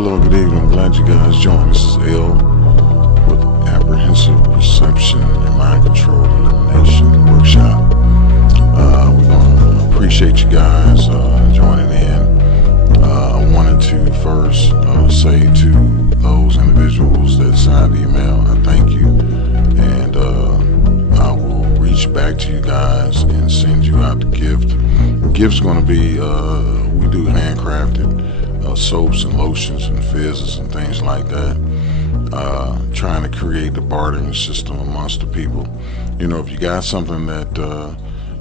Hello, good evening. Glad you guys joined. This is L with Apprehensive Perception and Mind Control Elimination Workshop. We're going to appreciate you guys joining in. I wanted to first say to those individuals that signed the email, I thank you. And I will reach back to you guys and send you out the gift. The gift's going to be, we do handcrafted soaps and lotions and fizzes and things like that, trying to create the bartering system amongst the people. You know, if you got something that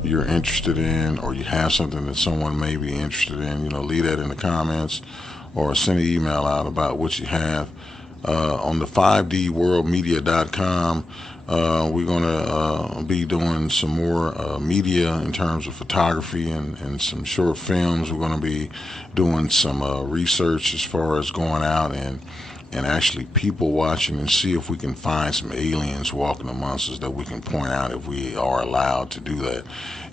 you're interested in, or you have something that someone may be interested in, you know, leave that in the comments or send an email out about what you have. On the 5dworldmedia.com, we're going to be doing some more media in terms of photography and some short films. We're going to be doing some research as far as going out and actually people watching and see if we can find some aliens walking amongst us that we can point out if we are allowed to do that.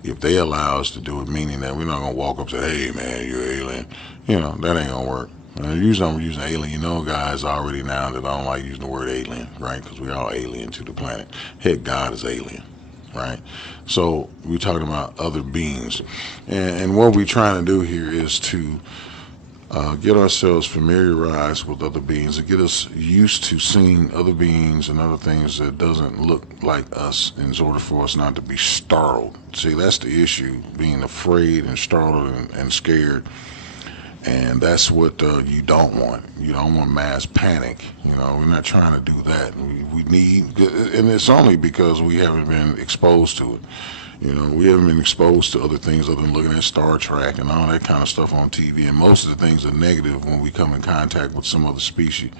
If they allow us to do it, meaning that we're not going to walk up and say, hey man, you're an alien. You know, that ain't going to work. Usually I'm using alien. You know, guys, already now that I don't like using the word alien, right? Because we're all alien to the planet. Heck, God is alien, right? So we're talking about other beings. And what we're trying to do here is to get ourselves familiarized with other beings and get us used to seeing other beings and other things that doesn't look like us in order for us not to be startled. See, that's the issue, being afraid and startled and scared. And that's what you don't want. You don't want mass panic. You know, we're not trying to do that. We need, and it's only because we haven't been exposed to it. You know, we haven't been exposed to other things other than looking at Star Trek and all that kind of stuff on TV. And most of the things are negative when we come in contact with some other species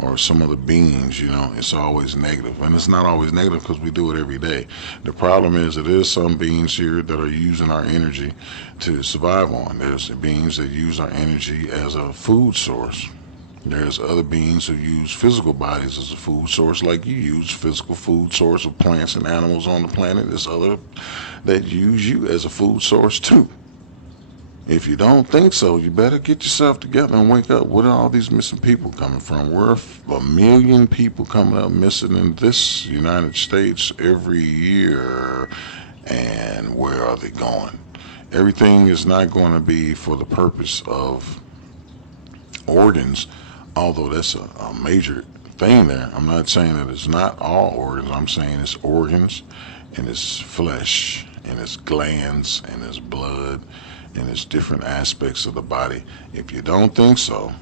or some other beings. You know, it's always negative. And it's not always negative because we do it every day. The problem is that there's some beings here that are using our energy to survive on. There's beings that use our energy as a food source. There's other beings who use physical bodies as a food source, like you use physical food source of plants and animals on the planet. There's other that use you as a food source too. If you don't think so, you better get yourself together and wake up. Where are all these missing people coming from? We're a million people coming up missing in this United States every year. And where are they going? Everything is not going to be for the purpose of organs, although that's a major thing there. I'm not saying that it's not all organs. I'm saying it's organs and it's flesh and it's glands and it's blood and it's different aspects of the body. If you don't think so,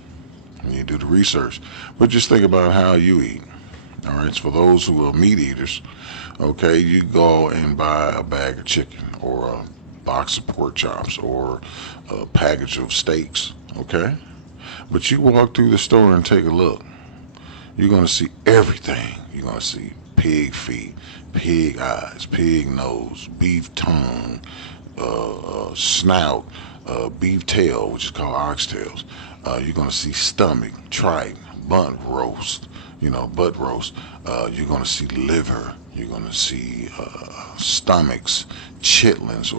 you do the research. But just think about how you eat. All right, it's for those who are meat eaters. Okay, you go and buy a bag of chicken or a box of pork chops or a package of steaks. Okay, but you walk through the store and take a look. You're going to see everything. You're going to see pig feet, pig eyes, pig nose, beef tongue, snout, beef tail, which is called oxtails. You're going to see stomach, tripe, butt roast. Butt roast. You're going to see liver. You're going to see stomachs, chitlins,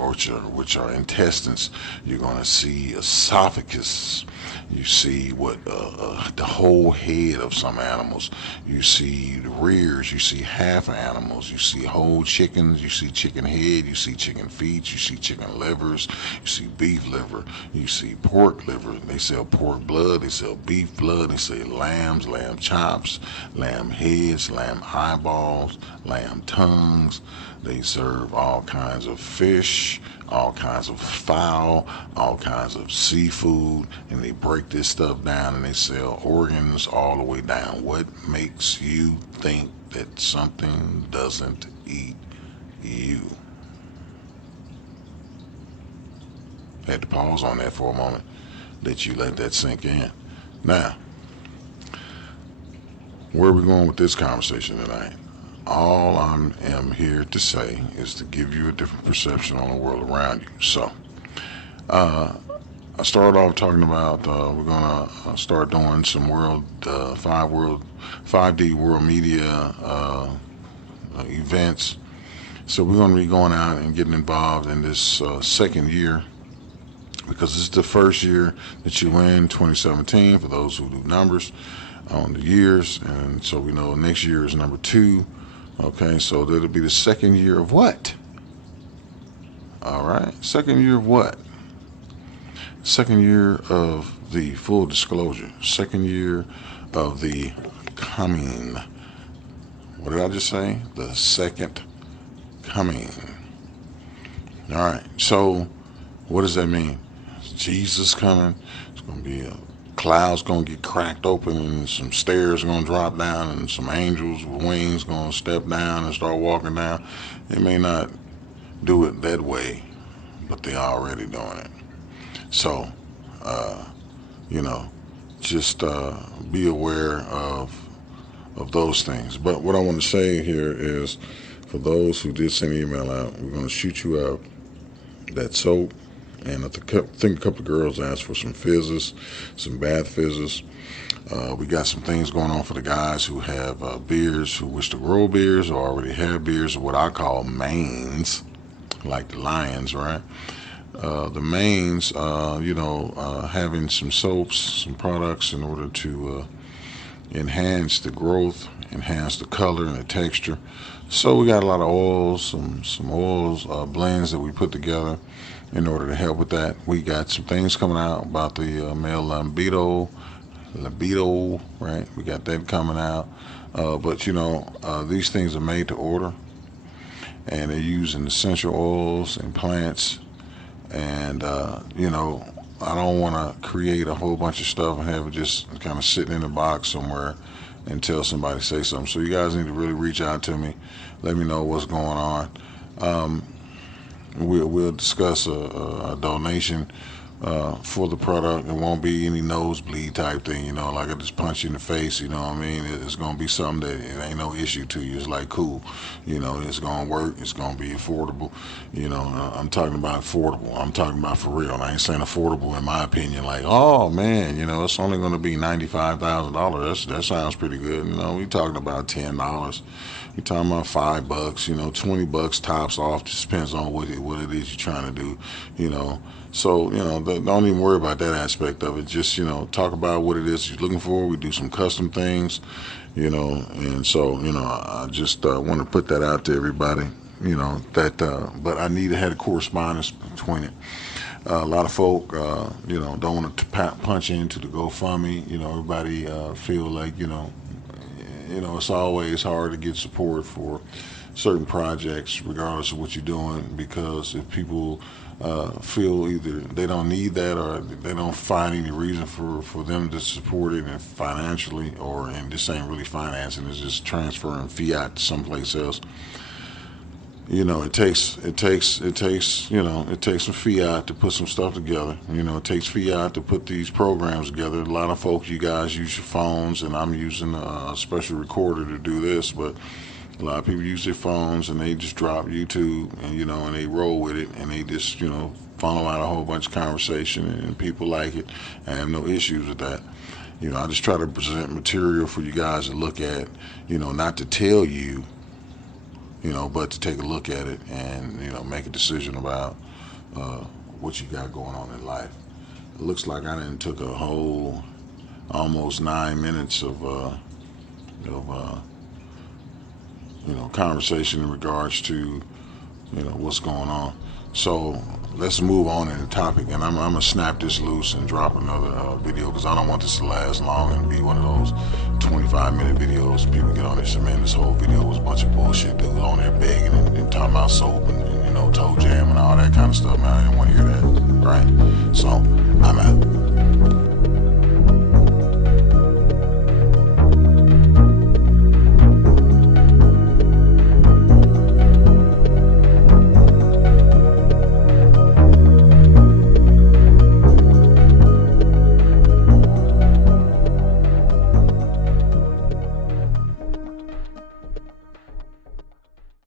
which are intestines. You're going to see esophagus. You see the whole head of some animals. You see the rears. You see half animals. You see whole chickens. You see chicken head. You see chicken feet. You see chicken livers. You see beef liver. You see pork liver. They sell pork blood. They sell beef blood. They sell lambs, lamb chops, lamb heads, lamb eyeballs, lamb tongues. They serve all kinds of fish, all kinds of fowl, all kinds of seafood, and they break this stuff down and they sell organs all the way down. What makes you think that something doesn't eat you? I had to pause on that for a moment, let you let that sink in. Now, where are we going with this conversation tonight? All I am here to say is to give you a different perception on the world around you. So, I started off talking about we're gonna start doing some 5D world media events. So we're gonna be going out and getting involved in this second year because this is the first year that you in 2017 for those who do numbers on the years, and so we know next year is number 2. Okay, so that'll be the second year of what? All right, second year of what? Second year of the full disclosure. Second year of the coming. What did I just say? The second coming. All right, so what does that mean? Is Jesus coming? It's going to be clouds going to get cracked open, and some stairs going to drop down, and some angels with wings going to step down and start walking down. They may not do it that way, but they're already doing it. So, you know, just be aware of those things. But what I want to say here is, for those who did send an email out, we're going to shoot you out that soap. And I think a couple of girls asked for some fizzes, some bath fizzes. We got some things going on for the guys who have beards, who wish to grow beards or already have beards, or what I call manes, like the lions, right? The manes, having some soaps, some products in order to enhance the growth, enhance the color and the texture. So we got a lot of oils, some oils, blends that we put together in order to help with that. We got some things coming out about the male libido, right? We got that coming out. But these things are made to order, and they're using essential oils and plants. And I don't want to create a whole bunch of stuff and have it just kind of sitting in a box somewhere until somebody says something. So you guys need to really reach out to me, let me know what's going on. We'll discuss a donation for the product. It won't be any nosebleed type thing, like I just punch you in the face, you know what I mean? It's going to be something that it ain't no issue to you. It's like, cool, it's going to work. It's going to be affordable. I'm talking about affordable. I'm talking about for real. I ain't saying affordable in my opinion, like, oh man, it's only going to be $95,000. That sounds pretty good. We talking about $10. You're talking about $5, $20 tops off. Just depends on what it is you're trying to do, So, don't even worry about that aspect of it. Just, talk about what it is you're looking for. We do some custom things, and so, I just want to put that out to everybody, but I need to have a correspondence between it. A lot of folk, don't want to punch into the GoFundMe. Everybody feel like, it's always hard to get support for certain projects, regardless of what you're doing, because if people feel either they don't need that or they don't find any reason for them to support it and financially, and this ain't really financing, it's just transferring fiat to someplace else. It takes some fiat to put some stuff together. It takes fiat to put these programs together. A lot of folks, you guys use your phones, and I'm using a special recorder to do this, but a lot of people use their phones and they just drop YouTube and they roll with it, and they just funnel out a whole bunch of conversation, and people like it. I have no issues with that. I just try to present material for you guys to look at, not to tell you, but to take a look at it and make a decision about what you got going on in life. It looks like I done took a whole almost 9 minutes of conversation in regards to what's going on. So let's move on in the topic, and I'm gonna snap this loose and drop another video, because I don't want this to last long and be one of those 25-minute videos. People get on there and say, man, this whole video was a bunch of bullshit. Dude on there begging and talking about soap and toe jam and all that kind of stuff. Man, I didn't want to hear that. Right? So I'm out.